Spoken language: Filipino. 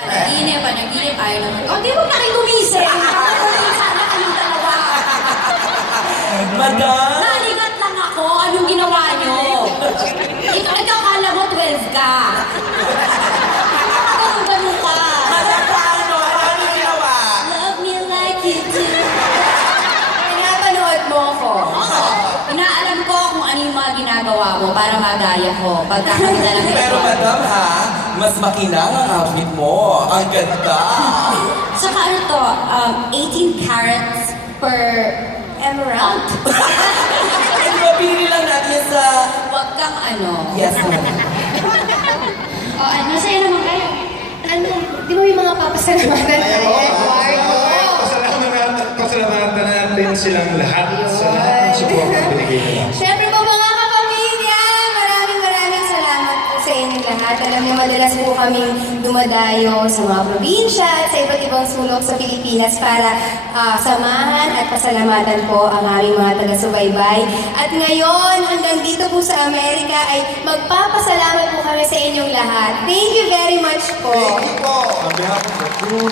Panaginip, ayaw naman. O, di mo na kayo gumising. Nakatuloy sana kayong dalawa. Madam! Nalingat lang ako. Anong ginawa nyo? Ito, akala mo 12 ka. Ganun ka. Madam, paano? Ano ginawa? Love me like you do. Pinapanood mo ako. Inaalam ko kung ano yung mga ginagawa mo para magaya ko. Pagkakaganda ng Pero madam ha, mas makinang ang outfit mo. Ang ganda! Saka ano to, 18 carats per emerald. Hindi ba pinili lang natin sa... Huwag kang ano. Yes, ma'am. Masaya naman kayo. Ano, di ba yung mga papasalamatan tayo? Pasalamatan natin silang lahat sa lahat ng support na binigay nila. Siyempre po mga kapamilya, maraming salamat po sa inyong lahat. Alam niyo, madalas po kaming dumadayo sa mga probinsya at sa iba't ibang sulok sa Pilipinas para samahan at pasalamatan po ang aming mga taga-subaybay. At ngayon, hanggang dito po sa Amerika ay magpapasalamat po kami sa inyong lahat. Thank you very much po. On behalf of the crew,